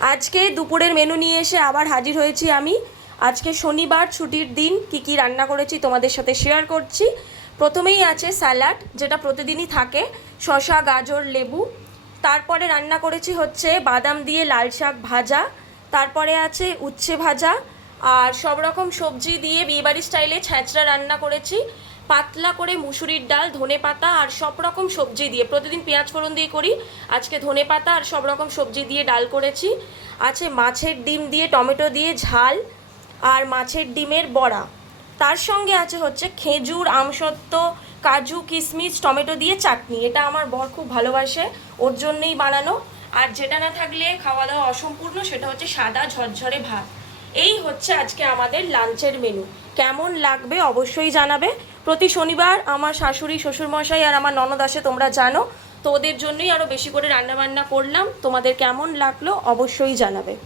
আজকে দুপুরের মেনু নিয়ে এসে আবার হাজির হয়েছি আমি। আজকে শনিবার, ছুটির দিন। কি রান্না করেছি তোমাদের সাথে শেয়ার করছি। প্রথমেই আছে স্যালাড, যেটা প্রতিদিনই থাকে, শসা, গাজর, লেবু। তারপরে রান্না করেছি হচ্ছে বাদাম দিয়ে লাল শাক ভাজা। তারপরে আছে উচ্ছে ভাজা। আর সব রকম সবজি দিয়ে বিয়েবাড়ি স্টাইলে ছ্যাঁচড়া রান্না করেছি। পাতলা করে মুসুরির ডাল, ধনেপাতা আর সব রকম সবজি দিয়ে, প্রতিদিন পেঁয়াজ ফোড়ন দিয়ে করি, আজকে ধনেপাতা আর সব রকম সবজি দিয়ে ডাল করেছি। আছে মাছের ডিম দিয়ে টমেটো দিয়ে ঝাল আর মাছের ডিমের বড়া। তার সঙ্গে আছে হচ্ছে খেজুর, আমসত্ত্ব, কাজু, কিশমিশ, টমেটো দিয়ে চাটনি। এটা আমার বর খুব ভালোবাসে, ওর জন্যই বানানো। আর যেটা না থাকলে খাওয়া দাওয়া অসম্পূর্ণ, সেটা হচ্ছে সাদা ঝরঝরে ভাত। এই হচ্ছে আজকে আমাদের লাঞ্চের মেনু। কেমন লাগবে অবশ্যই জানাবে। প্রতি শনিবার আমার শাশুড়ি, শ্বশুরমশাই আর আমার ননদ আসে, তোমরা জানো। তো ওদের জন্যই আরও বেশি করে রান্নাবান্না করলাম। তোমাদের কেমন লাগলো অবশ্যই জানাবে।